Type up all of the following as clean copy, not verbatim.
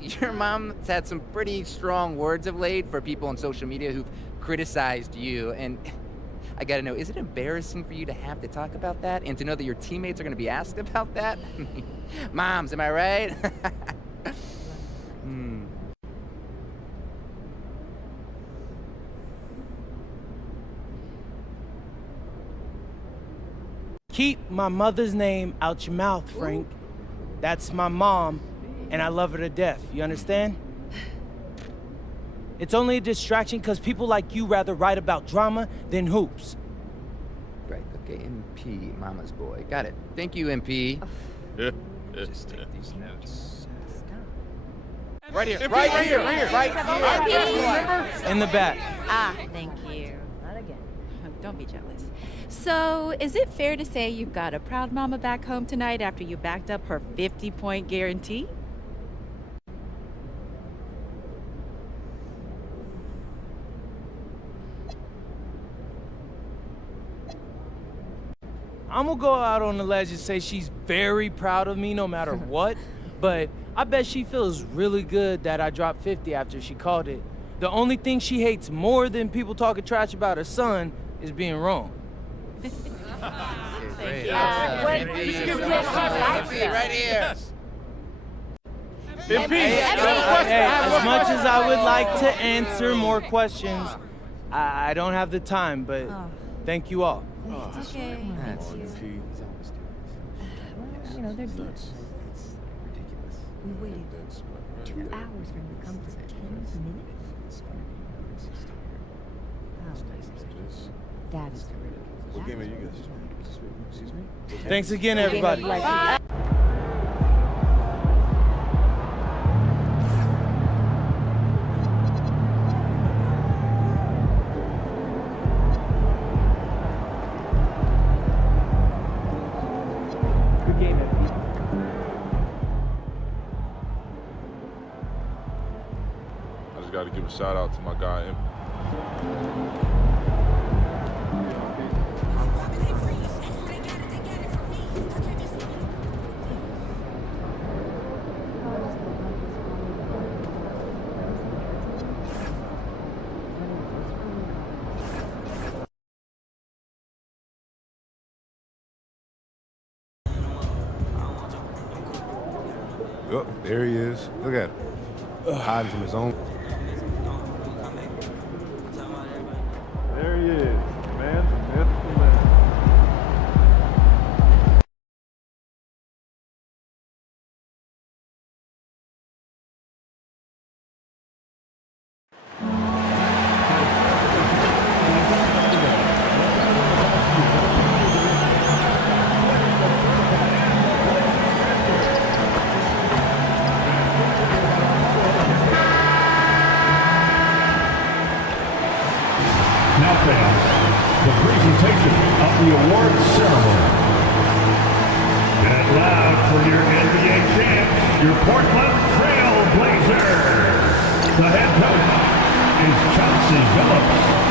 your mom's had some pretty strong words of late for people on social media who've criticized you, and I gotta know, is it embarrassing for you to have to talk about that and to know that your teammates are gonna be asked about that? Moms, am I right? Hmm. Keep my mother's name out your mouth, Frank. Ooh. That's my mom, and I love her to death. You understand? It's only a distraction because people like you rather write about drama than hoops. Right, okay, MP, mama's boy. Got it. Thank you, MP. Just take these notes. Right here, right here, right here. In the back. Ah, thank you. Not again. Don't be jealous. So, is it fair to say you've got a proud mama back home tonight after you backed up her 50-point guarantee? I'm gonna go out on the ledge and say she's very proud of me no matter what, but I bet she feels really good that I dropped 50 after she called it. The only thing she hates more than people talking trash about her son is being wrong. Thank you. Right here. MP, Hey, as much as I would like to answer more questions, I don't have the time, but thank you all. It's okay. That's You know, they're deep. We waited 2 hours for him to come for 10 minutes. That is great. What game are you guys? Thanks again, everybody. Good game, FP. I just got to give a shout out to my guy, MP. Oh, there he is. Look at him. Hiding from his own. There he is. Man, the myth, the legend. Now, fans, the presentation of the award ceremony. And loud for your NBA champs, your Portland Trail Blazers. The head coach is Chauncey Billups.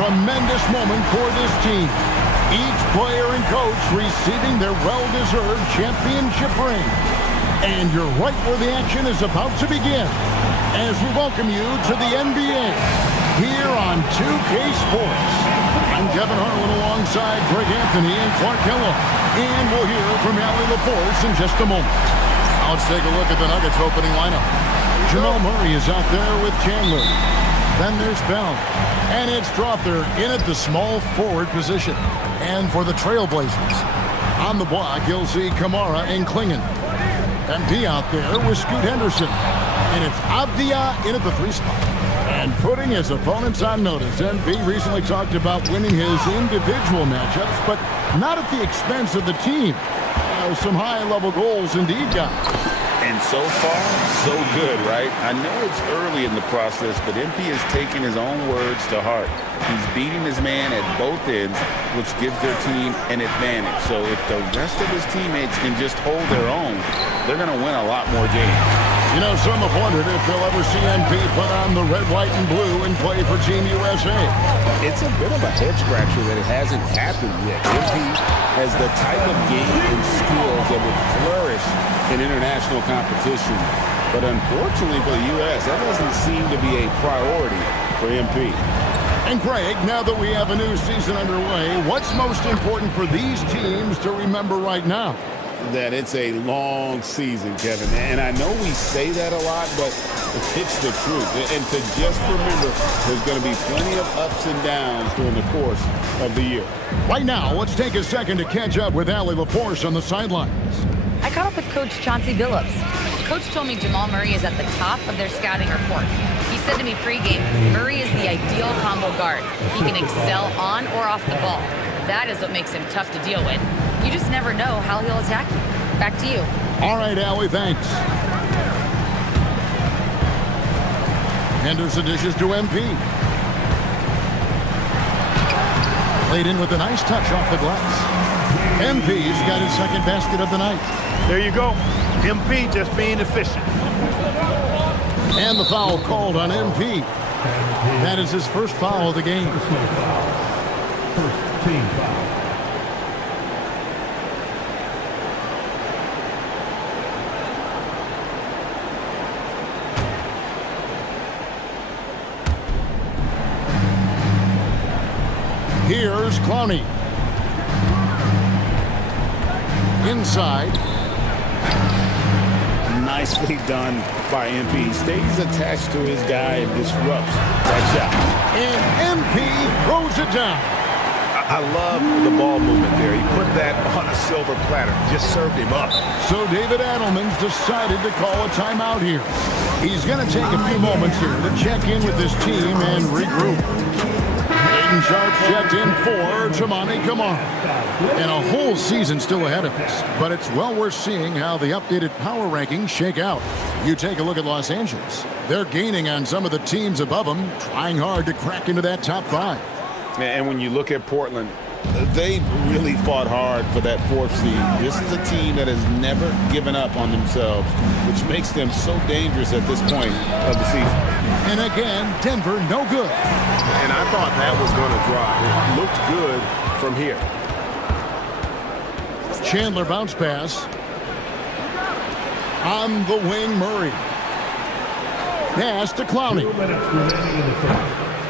tremendous moment for this team. Each player and coach receiving their well-deserved championship ring. And you're right where the action is about to begin as we welcome you to the NBA here on 2K Sports. I'm Kevin Harlan alongside Greg Anthony and Clark Kellogg. And we'll hear from Allie LaForce in just a moment. Now let's take a look at the Nuggets opening lineup. Jamal Murray is out there with Chandler. Then there's Bell. And it's Strother in at the small forward position. And for the Trailblazers, on the block, you'll see Kamara and Klingon. MP out there with Scoot Henderson. And it's Avdia in at the 3 spot. And putting his opponents on notice, MP recently talked about winning his individual matchups, but not at the expense of the team. Some high-level goals indeed, guys. And so far, so good, right? I know it's early in the process, but MP has taken his own words to heart. He's beating his man at both ends, which gives their team an advantage. So if the rest of his teammates can just hold their own, they're going to win a lot more games. You know, some have wondered if they'll ever see MP put on the red, white, and blue and play for Team USA. It's a bit of a head-scratcher that it hasn't happened yet. MP has the type of game and skills that would flourish in international competition. But unfortunately for the U.S., that doesn't seem to be a priority for MP. And Craig, now that we have a new season underway, what's most important for these teams to remember right now? That it's a long season, Kevin. And I know we say that a lot, but it's the truth. And to just remember, there's going to be plenty of ups and downs during the course of the year. Right now, let's take a second to catch up with Allie LaForce on the sidelines. I caught up with Coach Chauncey Billups. Coach told me Jamal Murray is at the top of their scouting report. He said to me pregame, Murray is the ideal combo guard. He can excel on or off the ball. That is what makes him tough to deal with. You just never know how he'll attack you. Back to you. All right, Allie, thanks. Henderson dishes to MP. Played in with a nice touch off the glass. MP's got his second basket of the night. There you go. MP just being efficient. And the foul called on MP. That is his first foul of the game. First team foul. Here's Clowney. Inside. Nicely done by MP. He stays attached to his guy and disrupts that shot. And MP throws it down. I love the ball movement there. He put that on a silver platter. Just served him up. So David Adelman's decided to call a timeout here. He's going to take a few moments here to check in with his team and regroup. Aiden Sharp checked in for Toumani Camara. And a whole season still ahead of us. But it's well worth seeing how the updated power rankings shake out. You take a look at Los Angeles. They're gaining on some of the teams above them, trying hard to crack into that top 5. And when you look at Portland, they really fought hard for that 4th seed. This is a team that has never given up on themselves, which makes them so dangerous at this point of the season. And again, Denver no good. And I thought that was going to drop. It looked good from here. Chandler bounce pass. On the wing, Murray. Pass to Clowney.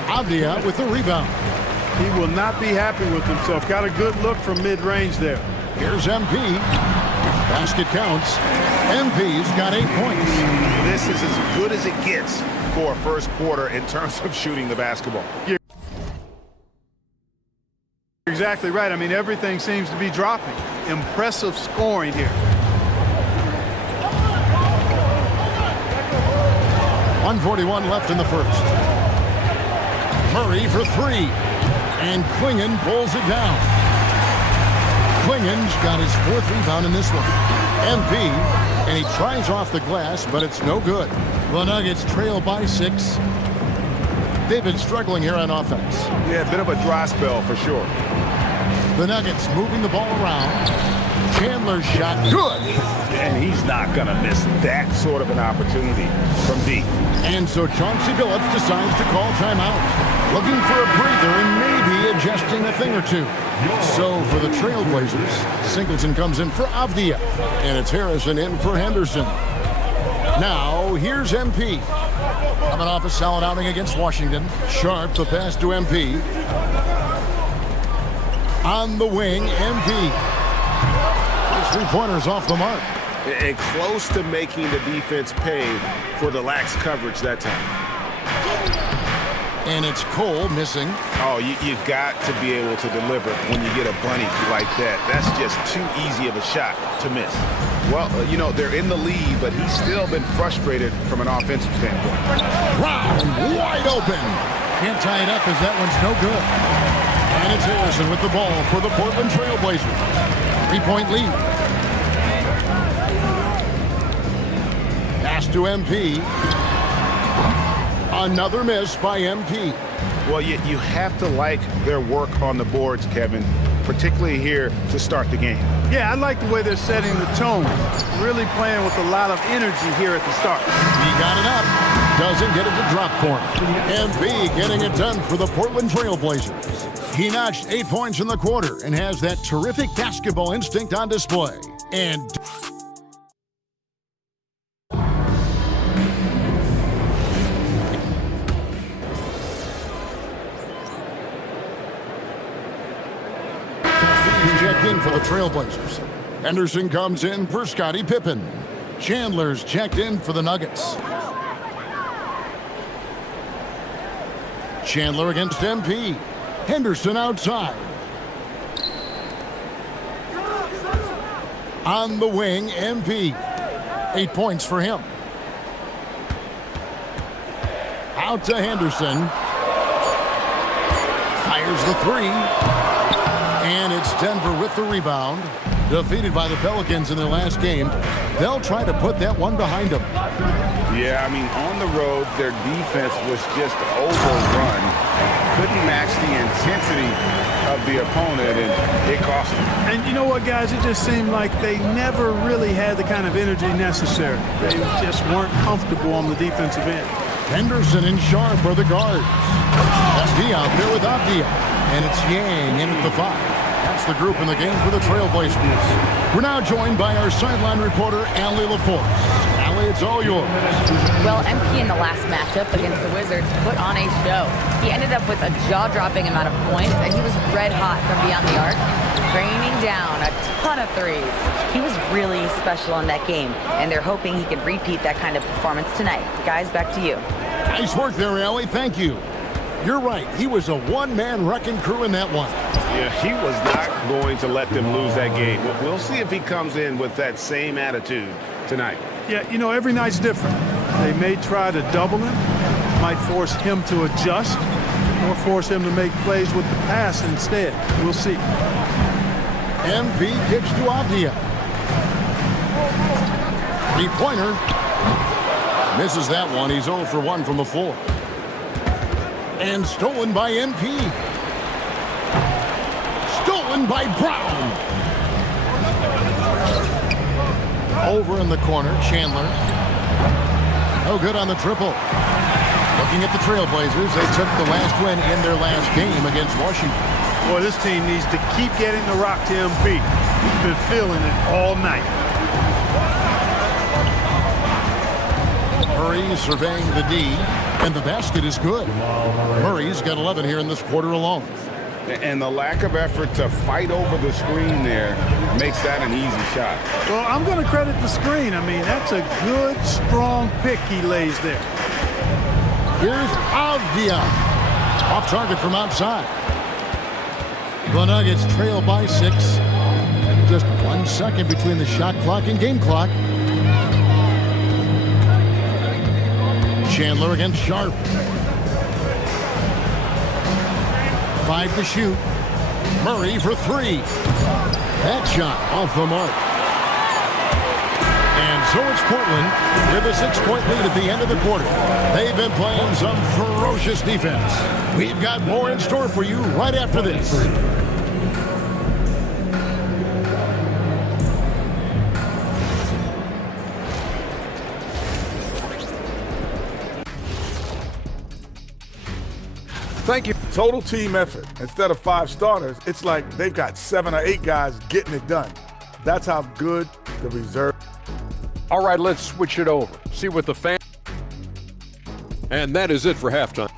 Avdia with the rebound. He will not be happy with himself. Got a good look from mid-range there. Here's MP. Basket counts. MP's got 8 points. This is as good as it gets for a first quarter in terms of shooting the basketball. You're exactly right. I mean, everything seems to be dropping. Impressive scoring here. 1:41 left in the first. Murray for 3. And Klingon pulls it down. Klingon's got his 4th rebound in this one. MP, and he tries off the glass, but it's no good. The Nuggets trail by 6. They've been struggling here on offense. Yeah, a bit of a dry spell for sure. The Nuggets moving the ball around. Chandler's shot, good. And he's not going to miss that sort of an opportunity from deep. And so Chauncey Billups decides to call timeout. looking for a breather and maybe adjusting a thing or two. So for the Trailblazers, Singleton comes in for Avdia, and it's Harrison in for Henderson. Now, here's MP. Coming off a solid outing against Washington. Sharp, the pass to MP. On the wing, MP. His three-pointer's off the mark. And close to making the defense pay for the lax coverage that time. And it's Cole missing. Oh, you've got to be able to deliver when you get a bunny like that. That's just too easy of a shot to miss. Well, they're in the lead, but he's still been frustrated from an offensive standpoint. Brown wide open. Can't tie it up as that one's no good. And it's Harrison with the ball for the Portland Trailblazers. 3-point lead. Pass to MP. Another miss by MP. Well, you have to like their work on the boards, Kevin, particularly here to start the game. Yeah, I like the way they're setting the tone. Really playing with a lot of energy here at the start. He got it up. Doesn't get it to drop for him. MP getting it done for the Portland Trailblazers. He notched 8 points in the quarter and has that terrific basketball instinct on display. And checked in for the Trailblazers. Henderson comes in for Scottie Pippen. Chandler's checked in for the Nuggets. Chandler against MP. Henderson outside. On the wing, MP. 8 points for him. Out to Henderson. Fires the three. And it's Denver with the rebound. Defeated by the Pelicans in their last game. They'll try to put that one behind them. Yeah, I mean, on the road, their defense was just overrun. Couldn't match the intensity of the opponent, and it cost them. And you know what, guys? It just seemed like they never really had the kind of energy necessary. They just weren't comfortable on the defensive end. Henderson and Sharp are the guards. FD out there with Avdia. And it's Yang in at the 5. That's the group in the game for the Trailblazers. We're now joined by our sideline reporter, Allie LaForce. Allie, it's all yours. Well, MP in the last matchup against the Wizards put on a show. He ended up with a jaw-dropping amount of points, and he was red hot from beyond the arc, raining down a ton of threes. He was really special in that game, and they're hoping he can repeat that kind of performance tonight. Guys, back to you. Nice work there, Allie. Thank you. You're right. He was a one-man wrecking crew in that one. Yeah, he was not going to let them lose that game. We'll see if he comes in with that same attitude tonight. Yeah, every night's different. They may try to double him, might force him to adjust, or force him to make plays with the pass instead. We'll see. MP kicks to Avdia. Three-pointer. Misses that one. He's 0 for 1 from the floor. And stolen by MP. Stolen by Brown. Over in the corner, Chandler. No good on the triple. Looking at the Trailblazers, they took the last win in their last game against Washington. Boy, this team needs to keep getting the rock to MP. He's been feeling it all night. Murray surveying the D, and the basket is good. Murray's got 11 here in this quarter alone. And the lack of effort to fight over the screen there makes that an easy shot. Well, I'm going to credit the screen. I mean, that's a good, strong pick he lays there. Here's Avdia. Off target from outside. The Nuggets trail by 6. Just 1 second between the shot clock and game clock. Chandler against Sharp. 5 to shoot. Murray for 3. That shot off the mark. And so it's Portland with a 6-point lead at the end of the quarter. They've been playing some ferocious defense. We've got more in store for you right after this. Thank you. Total team effort. Instead of 5 starters, it's like they've got 7 or 8 guys getting it done. That's how good the reserve. All right, let's switch it over. See what the fan. And that is it for halftime.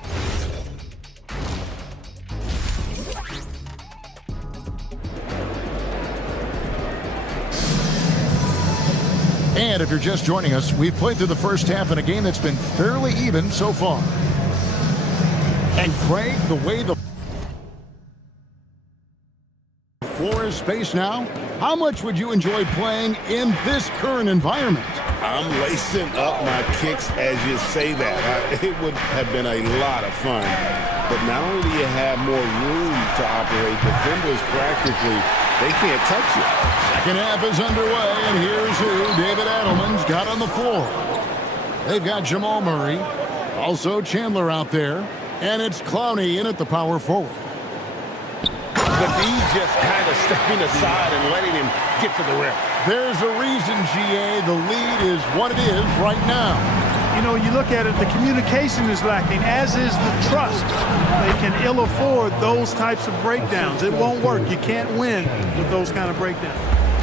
And if you're just joining us, we've played through the first half in a game that's been fairly even so far. And Craig, the way the floor is spaced now, how much would you enjoy playing in this current environment? I'm lacing up my kicks as you say that. It would have been a lot of fun. But not only do you have more room to operate, defenders practically, they can't touch you. Second half is underway, and here's who David Adelman's got on the floor. They've got Jamal Murray, also Chandler out there, and it's Clowney in at the power forward. But he's just kind of stepping aside and letting him get to the rim. There's a reason, GA, the lead is what it is right now. You know, you look at it, the communication is lacking, as is the trust. They can ill afford those types of breakdowns. It won't work. You can't win with those kind of breakdowns.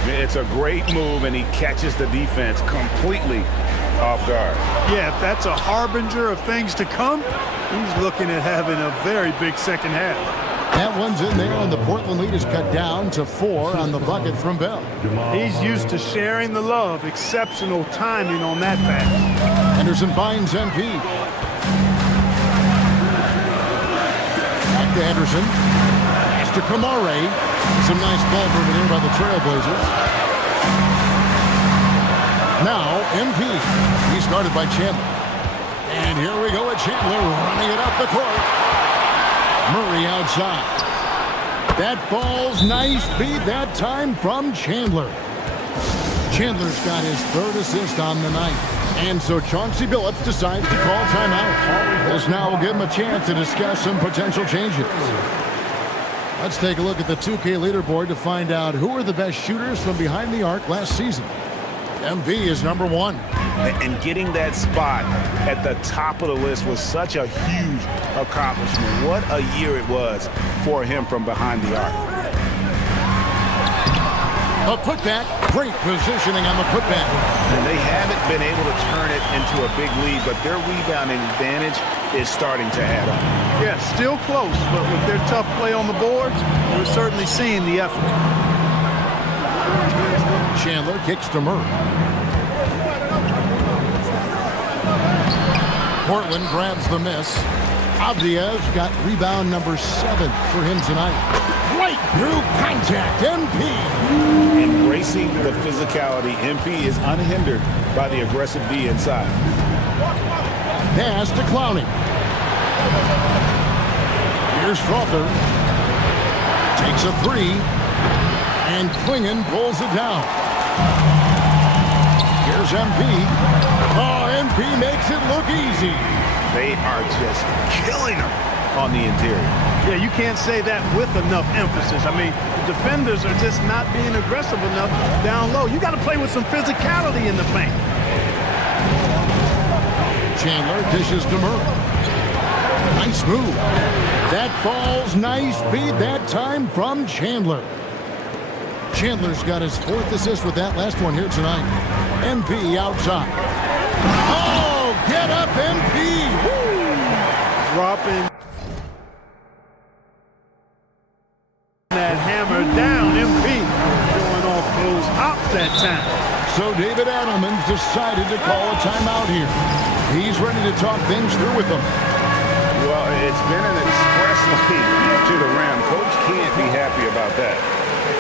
It's a great move, and he catches the defense completely off guard. Yeah, if that's a harbinger of things to come, he's looking at having a very big second half. That one's in there, and the Portland lead is cut down to 4 on the bucket from Bell. He's used to sharing the love. Exceptional timing on that pass. Henderson finds MP. Back to Henderson. Pass to Kamare. Some nice ball movement here by the Trailblazers. Now, MP. He's guarded by Chandler. And here we go with Chandler running it up the court. Murray outside. That falls. Nice feed that time from Chandler. Chandler's got his 3rd assist on the night. And so Chauncey Billups decides to call timeout. This now will give him a chance to discuss some potential changes. Let's take a look at the 2K leaderboard to find out who are the best shooters from behind the arc last season. MV is number 1. And getting that spot at the top of the list was such a huge accomplishment. What a year it was for him from behind the arc. A putback. Great positioning on the putback. And they haven't been able to turn it into a big lead, but their rebounding advantage is starting to add up. Yeah, still close, but with their tough play on the boards, we're certainly seeing the effort. Chandler kicks to Murray. Portland grabs the miss. Avdia's got rebound number 7 for him tonight. Right through contact, MP. Embracing the physicality, MP is unhindered by the aggressive D inside. Pass to Clowney. Here's Strother. Takes a 3. And Klingon pulls it down. Here's MP. Oh, MP makes it look easy. They are just killing them on the interior. Yeah, you can't say that with enough emphasis. I mean, the defenders are just not being aggressive enough down low. You got to play with some physicality in the paint. Chandler dishes to Murray. Nice move. That falls. Nice feed that time from Chandler. Chandler's got his 4th assist with that last one here tonight. MP outside. Oh, get up, MP. Woo! Dropping that hammer down. MP showing off those hops that time. So David Adelman's decided to call a timeout here. He's ready to talk things through with them. Well, it's been an express lane to the rim. Coach can't be happy about that.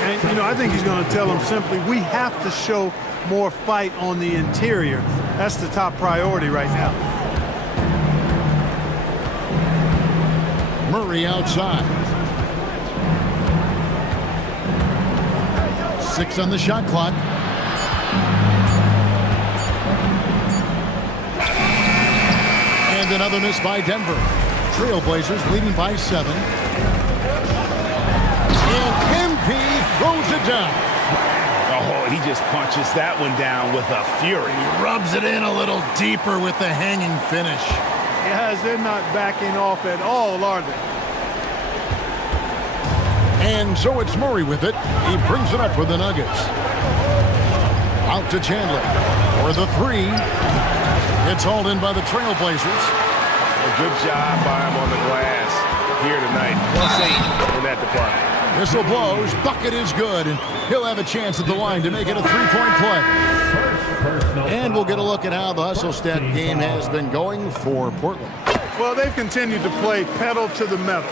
And, you know, I think he's going to tell them simply, we have to show more fight on the interior. That's the top priority right now. Murray outside. 6 on the shot clock. And another miss by Denver. Trailblazers leading by 7. And MP throws it down. Oh, he just punches that one down with a fury. He rubs it in a little deeper with the hanging finish. Guys, they're not backing off at all, are they? And so it's Murray with it. He brings it up for the Nuggets. Out to Chandler for the three. It's hauled in by the Trailblazers. A good job by him on the glass here tonight. +8 in that department. Whistle blows. Bucket is good, and he'll have a chance at the line to make it a three-point play. And we'll get a look at how the hustle stat game has been going for Portland. Well, they've continued to play pedal to the metal,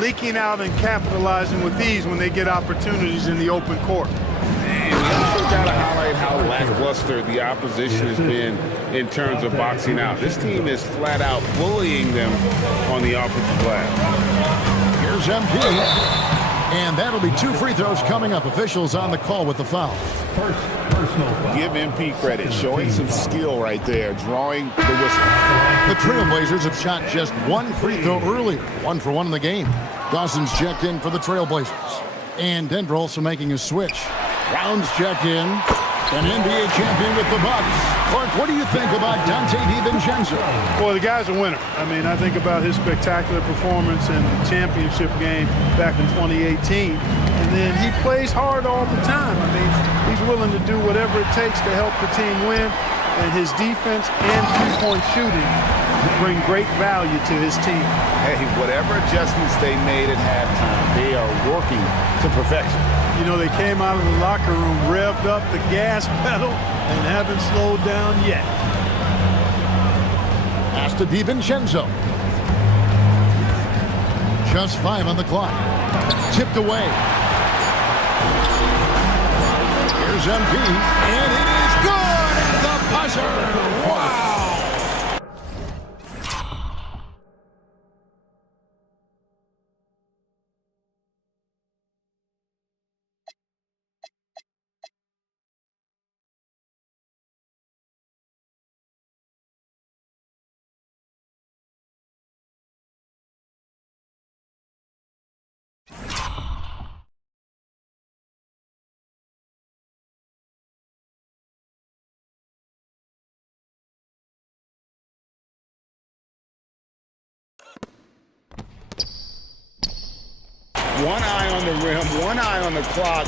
leaking out and capitalizing with ease when they get opportunities in the open court. And we also got to highlight how lackluster the opposition has been in terms of boxing out. This team is flat out bullying them on the offensive glass. Here's MP. And that'll be 2 free throws coming up. Officials on the call with the foul. First personal foul. Give MP credit, showing some skill right there, drawing the whistle. The Trailblazers have shot just 1 free throw earlier, 1 for 1 in the game. Dawson's checked in for the Trailblazers. And Denver also making a switch. Rounds checked in. An NBA champion with the Bucks. Clark, what do you think about Dante DiVincenzo? Well, the guy's a winner. I mean, I think about his spectacular performance in the championship game back in 2018. And then he plays hard all the time. I mean, he's willing to do whatever it takes to help the team win. And his defense and three-point shooting bring great value to his team. Hey, whatever adjustments they made at halftime, they are working to perfection. You know, they came out of the locker room, revved up the gas pedal, and haven't slowed down yet. Pass to DiVincenzo. Just 5 on the clock. Tipped away. Here's MP, and it is good at the buzzer. Wow! One eye on the rim, one eye on the clock.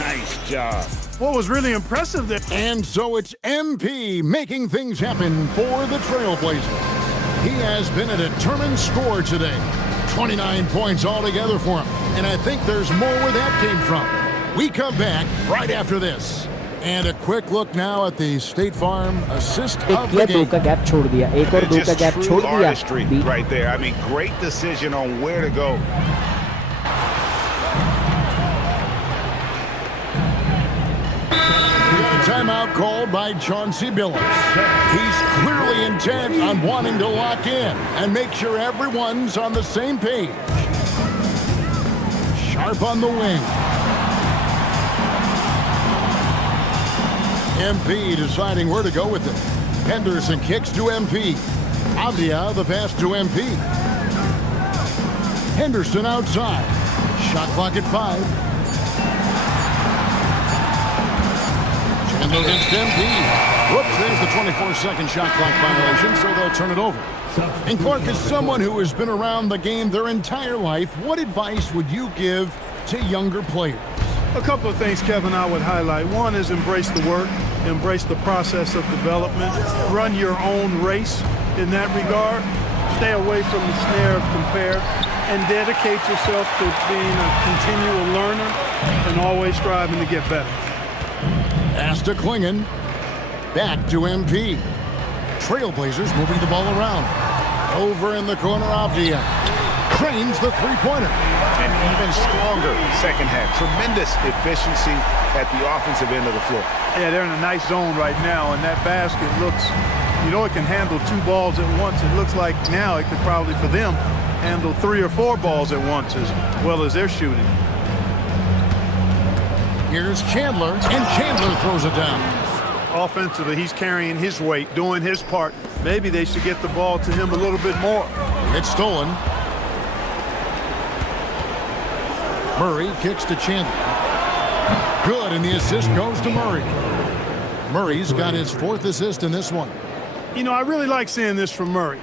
Nice job. What was really impressive there. And so it's MP making things happen for the Trailblazers. He has been a determined scorer today. 29 points altogether for him. And I think there's more where that came from. We come back right after this. And a quick look now at the State Farm assist of the game. Gap छोड़ दिया एक और 2 का gap छोड़ दिया artistry right there. I mean, great decision on where to go. Timeout called by Chauncey Billups. He's clearly intent on wanting to lock in and make sure everyone's on the same page. Sharp on the wing. MP deciding where to go with it. Henderson kicks to MP. Avdia the pass to MP. Henderson outside. Shot clock at 5. Against MP. Whoops, there's the 24-second shot clock violation, so they'll turn it over. And Clark, as someone who has been around the game their entire life, what advice would you give to younger players? A couple of things, Kevin, I would highlight. One is embrace the work, embrace the process of development, run your own race in that regard, stay away from the snare of compare, and dedicate yourself to being a continual learner and always striving to get better. Pass to Klingon. Back to MP. Trailblazers moving the ball around. Over in the corner, Avdia. Cranes the three-pointer. An even stronger second half. Tremendous efficiency at the offensive end of the floor. Yeah, they're in a nice zone right now, and that basket looks, you know, it can handle 2 balls at once. It looks like now it could probably, for them, handle 3 or 4 balls at once as well as they're shooting. Here's Chandler, and Chandler throws it down. Offensively, he's carrying his weight, doing his part. Maybe they should get the ball to him a little bit more. It's stolen. Murray kicks to Chandler. Good, and the assist goes to Murray. Murray's got his 4th assist in this one. You know, I really like seeing this from Murray.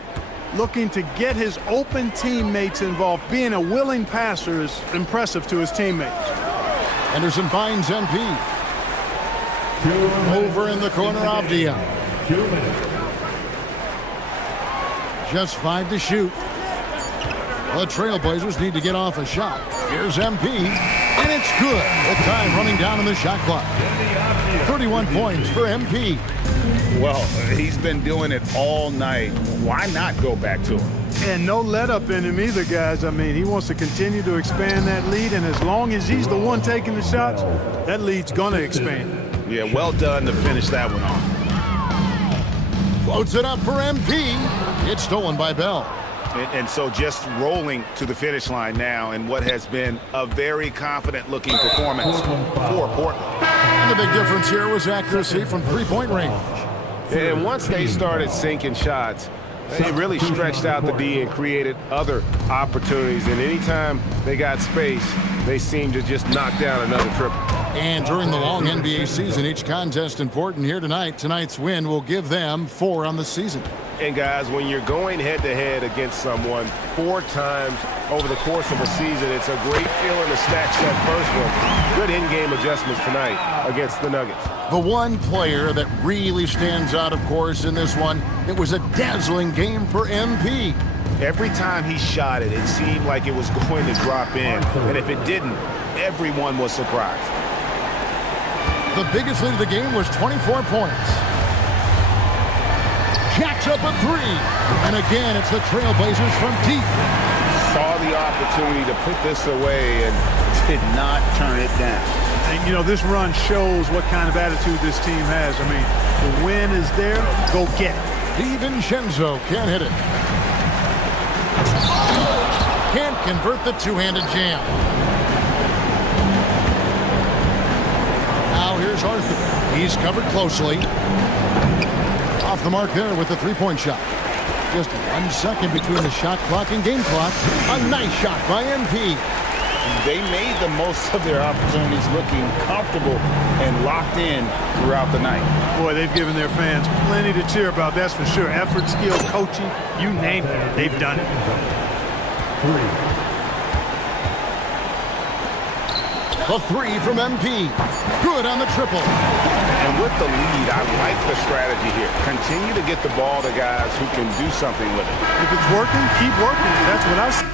looking to get his open teammates involved. Being a willing passer is impressive to his teammates. Henderson finds MP. Over in the corner of Dion. Just 5 to shoot. The Trailblazers need to get off a shot. Here's MP, and it's good. With time running down on the shot clock. 31 points for MP. Well, he's been doing it all night. Why not go back to him? And no let up in him either, guys. I mean, he wants to continue to expand that lead, and as long as he's the one taking the shots, that lead's going to expand. Yeah, well done to finish that one off. Floats it up for MP. It's stolen by Bell. And so just rolling to the finish line now in what has been a very confident-looking performance for Portland. And the big difference here was accuracy from three-point range. And once they started sinking shots, it really stretched out the D and created other opportunities. And anytime they got space, they seemed to just knock down another triple. And during the long NBA season, each contest important here tonight. Tonight's win will give them 4 on the season. And guys, when you're going head-to-head against someone 4 times over the course of a season, it's a great feeling to snatch that first one. Good in-game adjustments tonight against the Nuggets. The one player that really stands out, of course, in this one, it was a dazzling game for MP. Every time he shot it, it seemed like it was going to drop in. And if it didn't, everyone was surprised. The biggest lead of the game was 24 points. Jacks up a 3. And again, it's the Trailblazers from deep. Saw the opportunity to put this away and did not turn it down. And, you know, this run shows what kind of attitude this team has. I mean, the win is there. Go get it. DiVincenzo can't hit it. Can't convert the two-handed jam. Now here's Arthur. He's covered closely. Off the mark there with the three-point shot. Just 1 second between the shot clock and game clock. A nice shot by MP. They made the most of their opportunities, looking comfortable and locked in throughout the night. Boy, they've given their fans plenty to cheer about, that's for sure. Effort, skill, coaching, you name it, they've done it. 3. The 3 from MP. Good on the triple. And with the lead, I like the strategy here. Continue to get the ball to guys who can do something with it. If it's working, keep working. That's what I say.